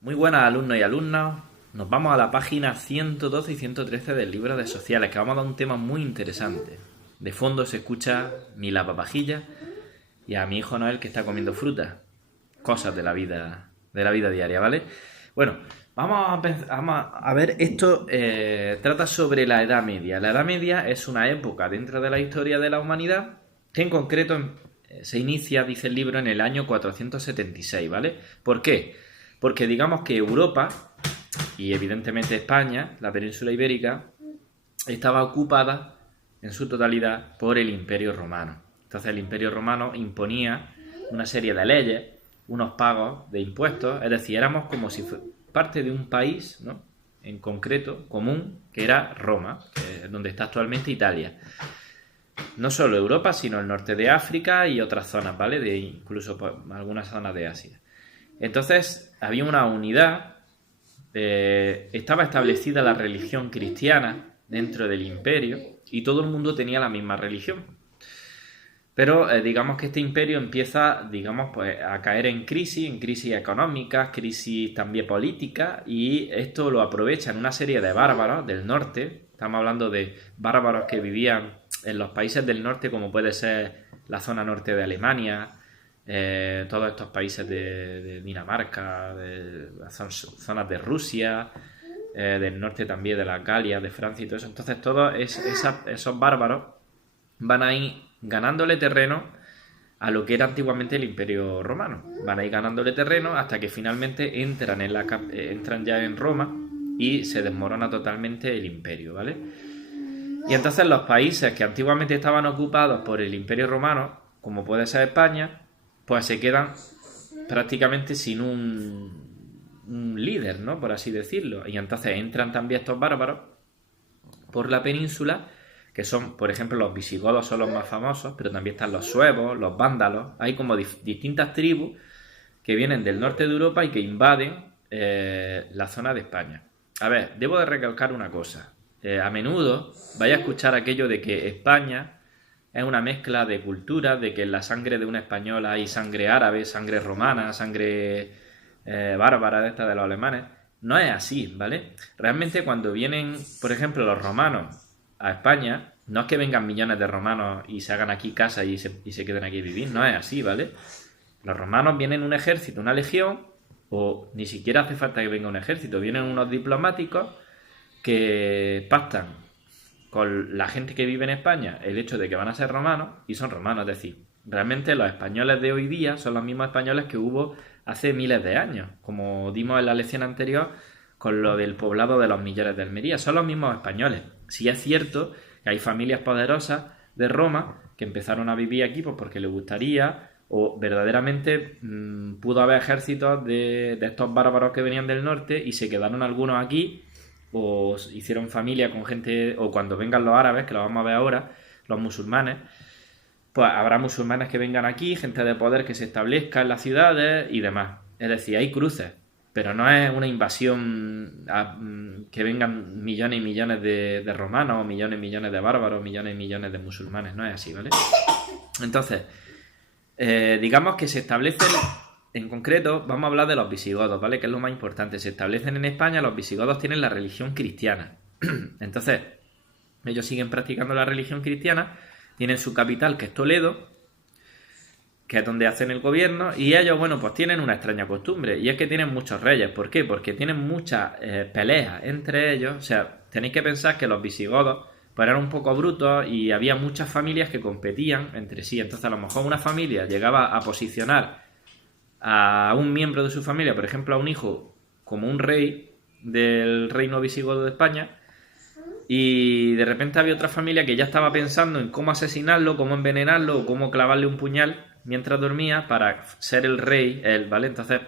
Muy buenas alumnos y alumnas. Nos vamos a la página 112 y 113 del libro de sociales, que vamos a dar un tema muy interesante. De fondo se escucha mi lavavajillas y a mi hijo Noel que está comiendo fruta. Cosas de la vida diaria, ¿vale? Bueno, vamos a ver, esto trata sobre la Edad Media. La Edad Media es una época dentro de la historia de la humanidad que en concreto se inicia, dice el libro, en el año 476, ¿vale? ¿Por qué? Porque digamos que Europa, y evidentemente España, la península ibérica, estaba ocupada en su totalidad por el Imperio Romano. Entonces el Imperio Romano imponía una serie de leyes, unos pagos de impuestos, es decir, éramos como si fuera parte de un país, ¿no?, en concreto, común, que era Roma, que es donde está actualmente Italia. No solo Europa, sino el norte de África y otras zonas, ¿vale? De incluso algunas zonas de Asia. Entonces había una unidad, estaba establecida la religión cristiana dentro del imperio y todo el mundo tenía la misma religión. Pero digamos que este imperio empieza, digamos, pues, a caer en crisis económicas, crisis también políticas, y esto lo aprovechan una serie de bárbaros del norte. Estamos hablando de bárbaros que vivían en los países del norte, como puede ser la zona norte de Alemania, todos estos países de Dinamarca, de las zonas de Rusia, del norte también de las Galias, de Francia y todo eso. Entonces todos esos bárbaros van a ir ganándole terreno a lo que era antiguamente el Imperio Romano. Van a ir ganándole terreno hasta que finalmente entran ya en Roma y se desmorona totalmente el imperio, ¿vale? Y entonces los países que antiguamente estaban ocupados por el Imperio Romano, como puede ser España, pues se quedan prácticamente sin un líder, ¿no?, por así decirlo. Y entonces entran también estos bárbaros por la península, que son, por ejemplo, los visigodos son los más famosos, pero también están los suevos, los vándalos. Hay como distintas tribus que vienen del norte de Europa y que invaden la zona de España. A ver, debo de recalcar una cosa. A menudo vais a escuchar aquello de que España es una mezcla de culturas, de que en la sangre de un español hay sangre árabe, sangre romana, sangre bárbara de esta de los alemanes. No es así, ¿vale? Realmente cuando vienen, por ejemplo, los romanos a España, no es que vengan millones de romanos y se hagan aquí casa y se queden aquí a vivir, no es así, ¿vale? Los romanos vienen un ejército, una legión, o ni siquiera hace falta que venga un ejército, vienen unos diplomáticos que pactan con la gente que vive en España el hecho de que van a ser romanos y son romanos, es decir, realmente los españoles de hoy día son los mismos españoles que hubo hace miles de años, como dimos en la lección anterior con lo del poblado de los Millares de Almería, son los mismos españoles. Sí es cierto que hay familias poderosas de Roma que empezaron a vivir aquí pues porque les gustaría, o verdaderamente pudo haber ejércitos de estos bárbaros que venían del norte y se quedaron algunos aquí, o hicieron familia con gente, o cuando vengan los árabes, que lo vamos a ver ahora, los musulmanes, pues habrá musulmanes que vengan aquí, gente de poder que se establezca en las ciudades y demás. Es decir, hay cruces, pero no es una invasión que vengan millones y millones de romanos, o millones y millones de bárbaros, millones y millones de musulmanes, no es así, ¿vale? Entonces, digamos que se establecen, en concreto, vamos a hablar de los visigodos, ¿vale?, que es lo más importante. Se establecen en España, los visigodos tienen la religión cristiana. Entonces, ellos siguen practicando la religión cristiana, tienen su capital, que es Toledo, que es donde hacen el gobierno, y ellos, bueno, pues tienen una extraña costumbre, y es que tienen muchos reyes. ¿Por qué? Porque tienen muchas peleas entre ellos. O sea, tenéis que pensar que los visigodos pues eran un poco brutos y había muchas familias que competían entre sí. Entonces, a lo mejor una familia llegaba a posicionar a un miembro de su familia, por ejemplo, a un hijo, como un rey del reino visigodo de España, y de repente había otra familia que ya estaba pensando en cómo asesinarlo, cómo envenenarlo o cómo clavarle un puñal mientras dormía para ser el rey, ¿vale? Entonces,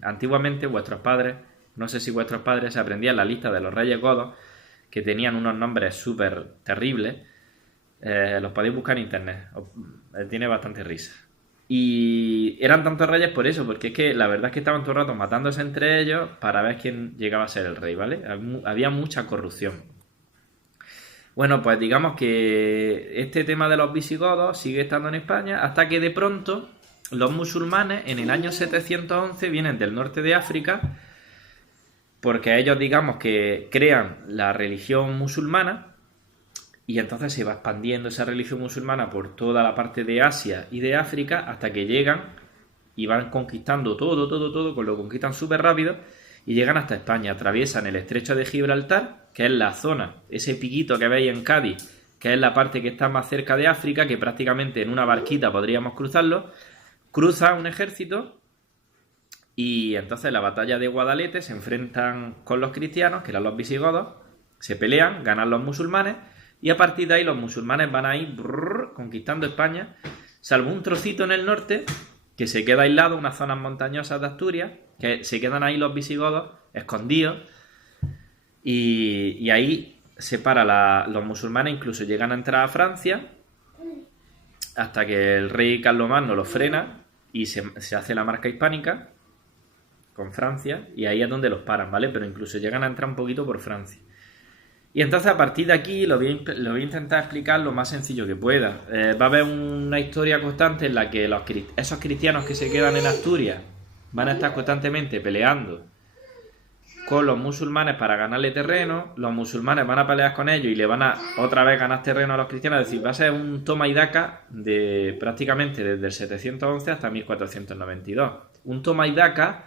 antiguamente vuestros padres, no sé si vuestros padres se aprendían la lista de los reyes godos, que tenían unos nombres súper terribles. Los podéis buscar en internet, tiene bastante risa. Y eran tantos reyes por eso, porque es que la verdad es que estaban todo el rato matándose entre ellos para ver quién llegaba a ser el rey, ¿vale? Había mucha corrupción. Bueno, pues digamos que este tema de los visigodos sigue estando en España hasta que de pronto los musulmanes en el año 711 vienen del norte de África porque ellos digamos que crean la religión musulmana y entonces se va expandiendo esa religión musulmana por toda la parte de Asia y de África hasta que llegan y van conquistando todo, pues lo conquistan súper rápido y llegan hasta España, atraviesan el estrecho de Gibraltar, que es la zona, ese piquito que veis en Cádiz, que es la parte que está más cerca de África, que prácticamente en una barquita podríamos cruzarlo, cruza un ejército y entonces en la batalla de Guadalete se enfrentan con los cristianos, que eran los visigodos, se pelean, ganan los musulmanes y a partir de ahí los musulmanes van a ir conquistando España, salvo un trocito en el norte que se queda aislado, unas zonas montañosas de Asturias, que se quedan ahí los visigodos escondidos y ahí se para los musulmanes, incluso llegan a entrar a Francia hasta que el rey Carlomagno los frena y se hace la marca hispánica con Francia y ahí es donde los paran, ¿vale? Pero incluso llegan a entrar un poquito por Francia. Y entonces a partir de aquí lo voy a intentar explicar lo más sencillo que pueda. Va a haber una historia constante en la que esos cristianos que se quedan en Asturias van a estar constantemente peleando con los musulmanes para ganarle terreno, los musulmanes van a pelear con ellos y le van a otra vez ganar terreno a los cristianos, es decir, va a ser un toma y daca de prácticamente desde el 711 hasta 1492. Un toma y daca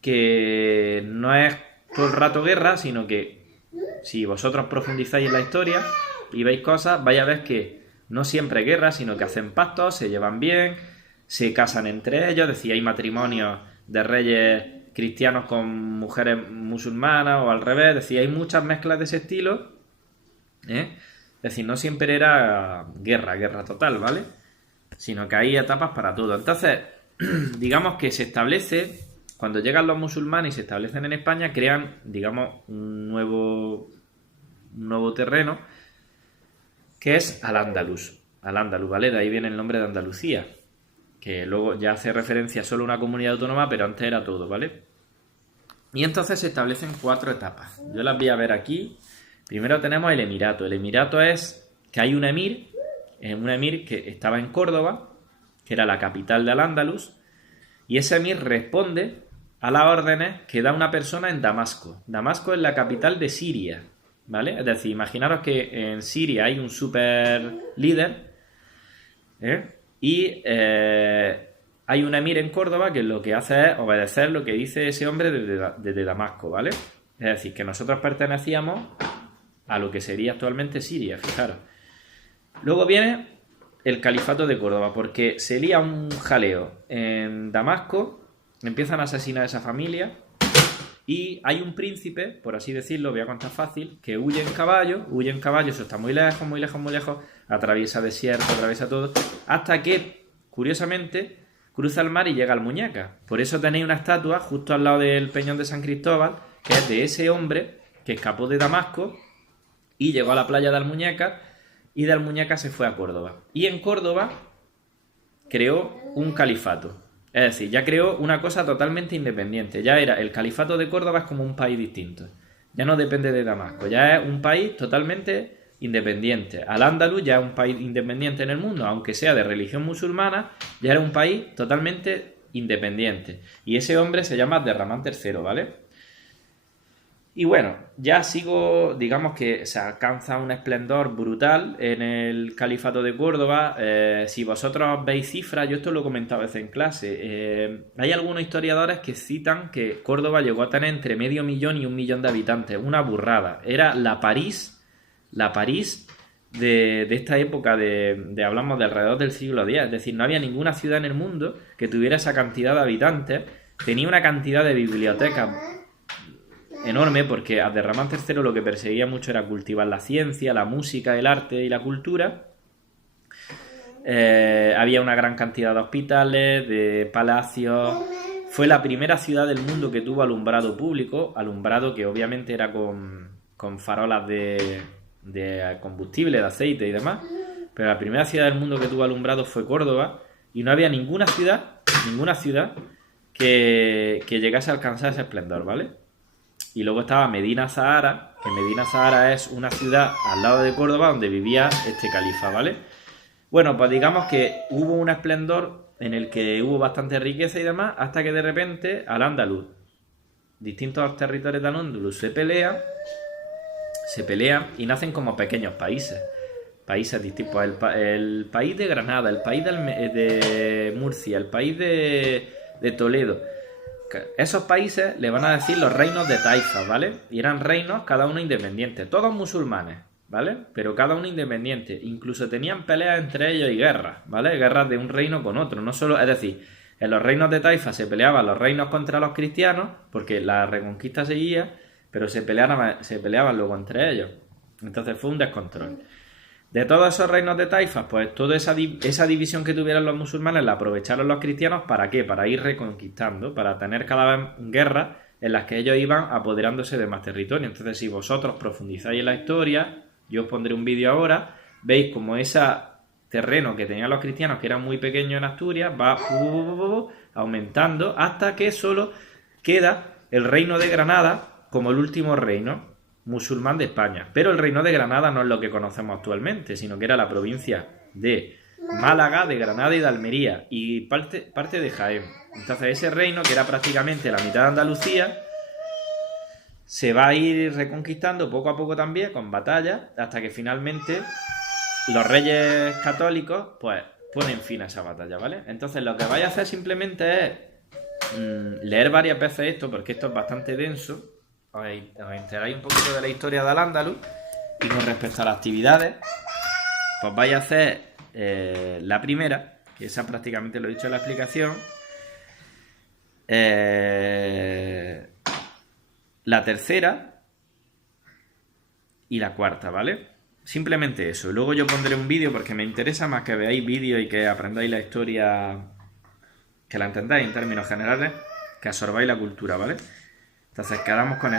que no es todo el rato guerra, sino que si vosotros profundizáis en la historia y veis cosas, vais a ver que no siempre es guerra, sino que hacen pactos, se llevan bien, se casan entre ellos, es decir, hay matrimonios de reyes cristianos con mujeres musulmanas o al revés, es decir, hay muchas mezclas de ese estilo, Es decir, no siempre era guerra total, ¿vale? Sino que hay etapas para todo. Entonces, digamos que se establece, cuando llegan los musulmanes y se establecen en España, crean, digamos, un nuevo terreno que es Al-Ándalus, ¿vale? De ahí viene el nombre de Andalucía, que luego ya hace referencia solo a una comunidad autónoma, pero antes era todo, ¿vale? Y entonces se establecen 4 etapas. Yo las voy a ver aquí. Primero tenemos el emirato. El emirato es que hay un emir que estaba en Córdoba, que era la capital de Al-Ándalus, y ese emir responde a las órdenes que da una persona en Damasco. Damasco es la capital de Siria, ¿vale? Es decir, imaginaros que en Siria hay un super líder, y hay un emir en Córdoba que lo que hace es obedecer lo que dice ese hombre desde Damasco, ¿vale? Es decir, que nosotros pertenecíamos a lo que sería actualmente Siria, fijaros. Luego viene el califato de Córdoba, porque se lía un jaleo en Damasco, empiezan a asesinar a esa familia y hay un príncipe, por así decirlo, voy a contar fácil, que huye en caballo, eso está muy lejos, atraviesa desierto, atraviesa todo, hasta que, curiosamente, cruza el mar y llega al Muñeca. Por eso tenéis una estatua justo al lado del Peñón de San Cristóbal, que es de ese hombre que escapó de Damasco y llegó a la playa de Almuñécar, y de Almuñécar se fue a Córdoba. Y en Córdoba creó un califato. Es decir, ya creó una cosa totalmente independiente. Ya era el califato de Córdoba, es como un país distinto. Ya no depende de Damasco. Ya es un país totalmente independiente. Al-Ándalus ya es un país independiente en el mundo, aunque sea de religión musulmana, ya era un país totalmente independiente. Y ese hombre se llama Abderramán III, ¿vale? Y bueno, ya sigo, digamos que se alcanza un esplendor brutal en el califato de Córdoba. Si vosotros veis cifras, yo esto lo he comentado a veces en clase, hay algunos historiadores que citan que Córdoba llegó a tener entre 500.000 y 1 millón de habitantes, una burrada. Era la París de esta época hablamos de alrededor del siglo X, es decir, no había ninguna ciudad en el mundo que tuviera esa cantidad de habitantes, tenía una cantidad de bibliotecas enorme, porque Abderramán III lo que perseguía mucho era cultivar la ciencia, la música, el arte y la cultura. Había una gran cantidad de hospitales, de palacios. Fue la primera ciudad del mundo que tuvo alumbrado público, alumbrado que obviamente era con farolas de combustible, de aceite y demás, pero la primera ciudad del mundo que tuvo alumbrado fue Córdoba, y no había ninguna ciudad que llegase a alcanzar ese esplendor, ¿vale? Y luego estaba Medina Zahara, que Medina Zahara es una ciudad al lado de Córdoba donde vivía este califa, ¿vale? Bueno, pues digamos que hubo un esplendor en el que hubo bastante riqueza y demás, hasta que de repente Al-Ándalus distintos territorios de Al-Ándalus se pelean y nacen como pequeños países. Países distintos. El país de Granada, el país de Murcia, el país de Toledo. Esos países le van a decir los reinos de taifas, ¿vale? Y eran reinos cada uno independiente. Todos musulmanes, ¿vale? Pero cada uno independiente. Incluso tenían peleas entre ellos y guerras, ¿vale? Guerras de un reino con otro. No solo, es decir, en los reinos de taifa se peleaban los reinos contra los cristianos, porque la reconquista seguía, pero se peleaban luego entre ellos. Entonces fue un descontrol. De todos esos reinos de taifas, pues toda esa división que tuvieran los musulmanes la aprovecharon los cristianos. ¿Para qué? Para ir reconquistando, para tener cada vez guerras en las que ellos iban apoderándose de más territorio. Entonces, si vosotros profundizáis en la historia, yo os pondré un vídeo ahora, veis como ese terreno que tenían los cristianos, que era muy pequeño en Asturias, va aumentando hasta que solo queda el reino de Granada como el último reino musulmán de España. Pero el reino de Granada no es lo que conocemos actualmente, sino que era la provincia de Málaga, de Granada y de Almería, y parte de Jaén. Entonces ese reino, que era prácticamente la mitad de Andalucía, se va a ir reconquistando poco a poco también, con batallas, hasta que finalmente los reyes católicos pues ponen fin a esa batalla, ¿vale? Entonces lo que vais a hacer simplemente es leer varias veces esto, porque esto es bastante denso. Os enteráis un poquito de la historia de Al-Ándalus, y con respecto a las actividades, pues vais a hacer la primera, que esa prácticamente lo he dicho en la explicación, la tercera y la cuarta, ¿vale? Simplemente eso. Luego yo pondré un vídeo, porque me interesa más que veáis vídeos y que aprendáis la historia, que la entendáis en términos generales, que absorbáis la cultura, ¿vale? Entonces quedamos con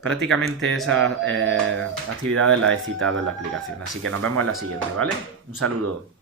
prácticamente esas actividades las he citado en la explicación. Así que nos vemos en la siguiente, ¿vale? Un saludo.